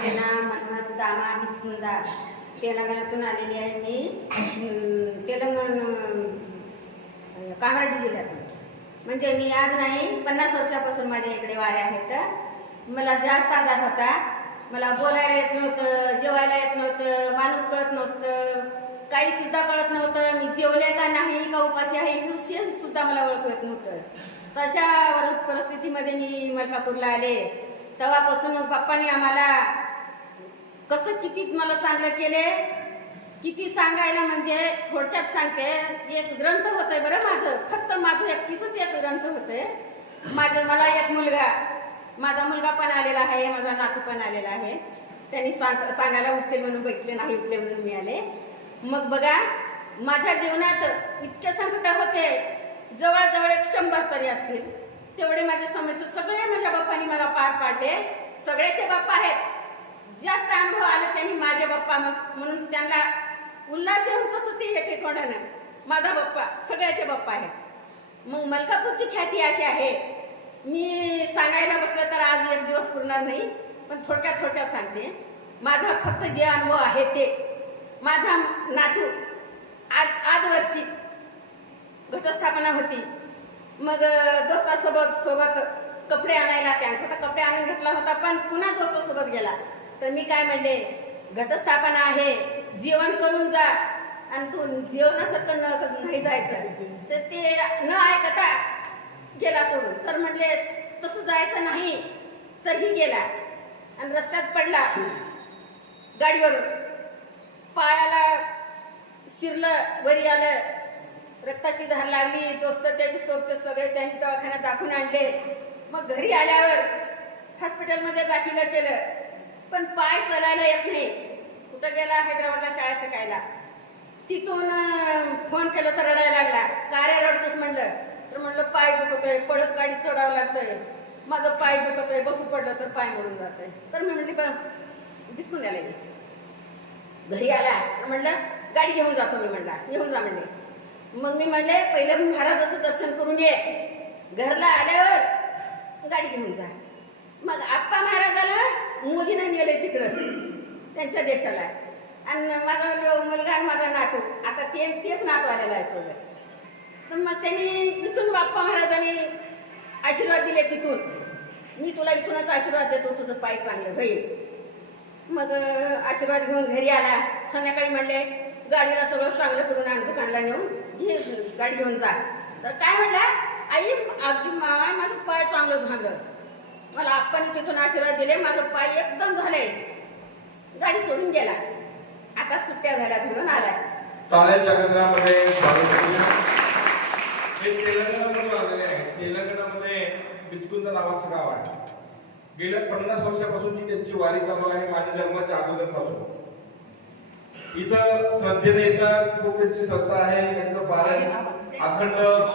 रंजना मनमत दामा बिचकुंदा तेलंगणातून आलेली आहे मी कामारडी जिल्ह्यातून. म्हणजे मी आज नाही 50 वर्षापासून माझ्या इकडे वाऱ्या आहेत. मला जास्त आजार होता, मला बोलायला येत नव्हतं, जेवायला येत नव्हतं, माणूस कळत नव्हतं, काही सुद्धा कळत नव्हतं. मी जेवले का नाही का उपाशी आहे हे सुद्धा मला ओळखू येत नव्हतं. तशा परिस्थितीमध्ये मी मलकापूरला आले. तेव्हापासून पप्पांनी आम्हाला कसं किती मला चांगलं केले, किती सांगायला म्हणजे थोडक्यात सांगते. एक ग्रंथ होतंय बरं माझं, फक्त माझं एकटीचंच एक ग्रंथ होतंय. मला एक माझा मुलगा पण आलेला आहे, माझा नातू पण आलेला आहे. त्यांनी सांगायला उठते म्हणून बैठले, नाही उठले म्हणून मी आले. मग बघा, माझ्या जीवनात इतके संकट होते, जवळजवळ 100 तरी असतील. तेवढे माझे समस्या सगळे माझ्या बाप्पांनी मला पार पाडले. सगळ्याचे बाप्पा आहेत, जास्त अनुभव आले त्यांनी माझे बाप्पा म्हणून त्यांना उल्हास येऊन तसं ते येते तोंडानं. माझा बाप्पा सगळ्याचे बाप्पा आहेत. मग मलकापूरची ख्याती अशी आहे, मी सांगायला बसलं तर आज एक दिवस पुरणार नाही, पण थोडक्यात सांगते. माझा फक्त जे अनुभव आहे ते, माझा नातू आज वर्षी घटस्थापना होती. मग दोस्तासोबत कपडे आणायला, त्यांचा तर कपडे आणून घेतला होता, पण पुन्हा दोस्तासोबत गेला. तर मी काय म्हणले, घटस्थापना आहे, जेवण करून जा, आणि तू जेवणासारखं नाही जायचं. तर ते न ऐकता गेला सोडून. तर म्हणले तसं जायचं नाही, तरीही गेला आणि रस्त्यात पडला गाडीवरून, पायाला शिरलं, वरी आलं, रक्ताची धार लागली. दोस्त त्याचे सोबत सगळे त्यांनी दवाखान्यात दाखवून आणले. मग घरी आल्यावर हॉस्पिटलमध्ये दाखल केलं, पण पाय चालायला येत नाही. कुठं गेला, हैदराबादला शाळा शिकायला. तिथून फोन केलं तर रडायला लागला. का रे रडतोस म्हणलं, तर म्हणलं पाय दुखतोय, पडत गाडी चढावं लागतंय, माझं पाय दुखतोय, बसू पडलं तर पाय मोडून जातंय. तर मी म्हणली पण दिसून द्यायला गेली. घरी आला तर म्हणलं गाडी घेऊन जातो. मी म्हणला घेऊन जा म्हणले. मग मी म्हणले पहिलं महाराजाचं दर्शन करून ये, घरला आल्यावर गाडी घेऊन जा. मग आप्पा महाराजाला मोदीनं नेले तिकडं त्यांच्या देशाला, आणि माझा मुलगा आणि माझा नातू, आता तेच नातू आलेला आहे सोबत. तर मग त्यांनी इथून बाप्पा महाराजांनी आशीर्वाद दिले. तिथून मी तुला इथूनच आशीर्वाद देतो, तुझं पाय चांगलं होईल. मग आशीर्वाद घेऊन घरी आला. संध्याकाळी म्हणले गाडीला सगळं चांगलं करून आण, दुकानला नेऊन गाडी घेऊन जा. तर काय म्हणला, आई आजी मामा माझं पाय चांगलं झालं, मला आप्पांनी तिथून आशीर्वाद दिले, माझं पाय एकदम झालंय. गाडी सोडून गेला. आता सुट्ट्या झाल्या म्हणून आलाय. तेलंगणामधून आलेले आहे. तेलंगणामध्ये बिचकुंदा नावाचं गाव आहे. गेल्या 50 वर्षापासूनची त्यांची वारी चालू आहे, माझ्या जन्माच्या अगोदरपासून. इथं श्रद्धेने येतात, खूप त्यांची श्रद्धा आहे. त्यांचं पारायण अखंड